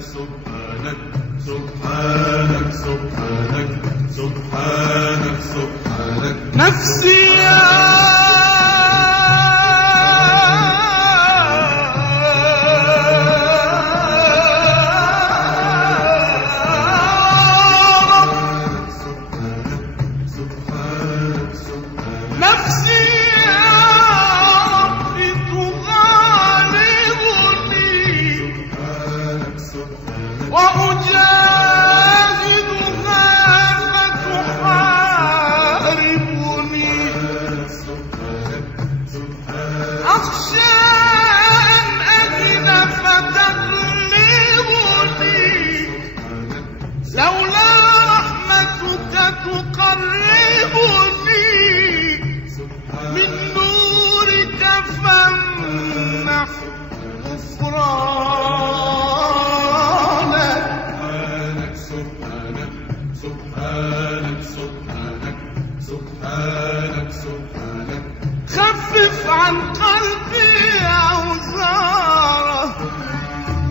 سبحانك سبحانك سبحانك سبحانك سبحانك نفسي يا خفف عن قلبي أوزاره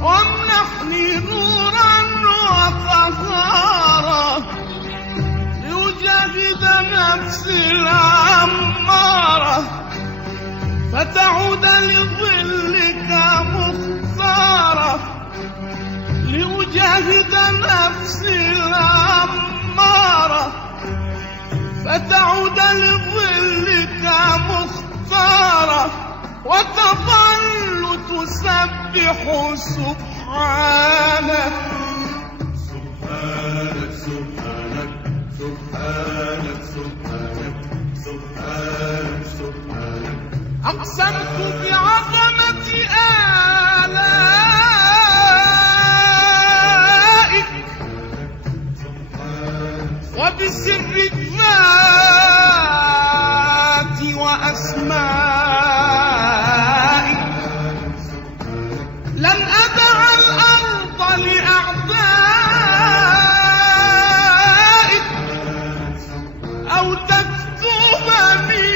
وامنحني نورا وطهارة لأجاهد نفسي الأمارة فتعود لظلك مختارة لأجاهد نفسي الأمارة فتعود لظلك مختارة وتظل تسبح سبحانك سبحانك سبحانك سبحانك سبحانك سبحانك سبحانك أقسمت بعظمة آلائك وبسر الذات وأسمائك لن أدع الأرض لأعدائك أو تكتبني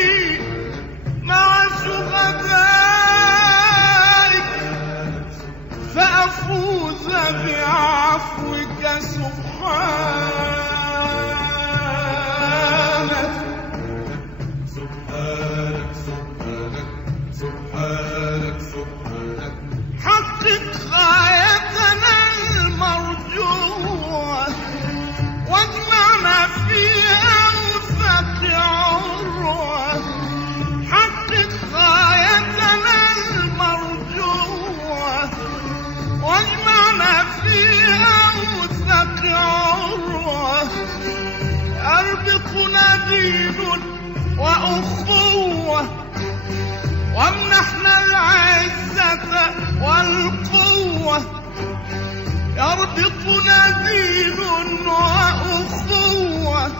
مع شهدائك فأفوز بعفوك سبحانك سبحانك سبحانك سبحانك سبحانك حقق غايتنا المرجوة واجمعنا في أوثق عروة حقق غايتنا المرجوة واجمعنا في أوثق عروة أربقنا دين وأخوة وامنحنا العزة والقوة يربطنا دين وأخوة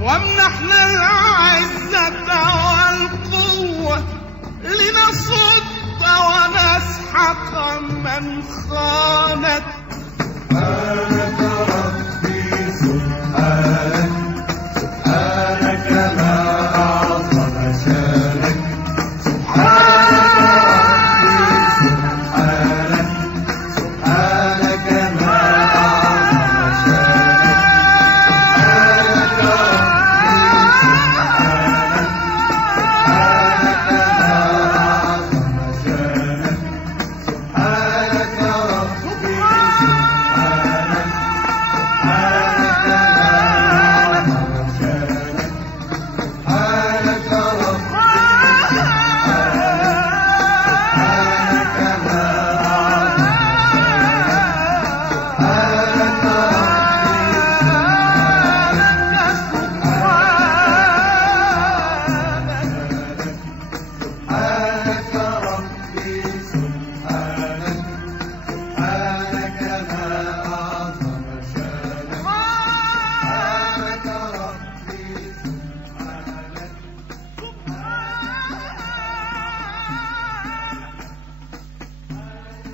وامنحنا العزة والقوة لنصد ونسحق من خانت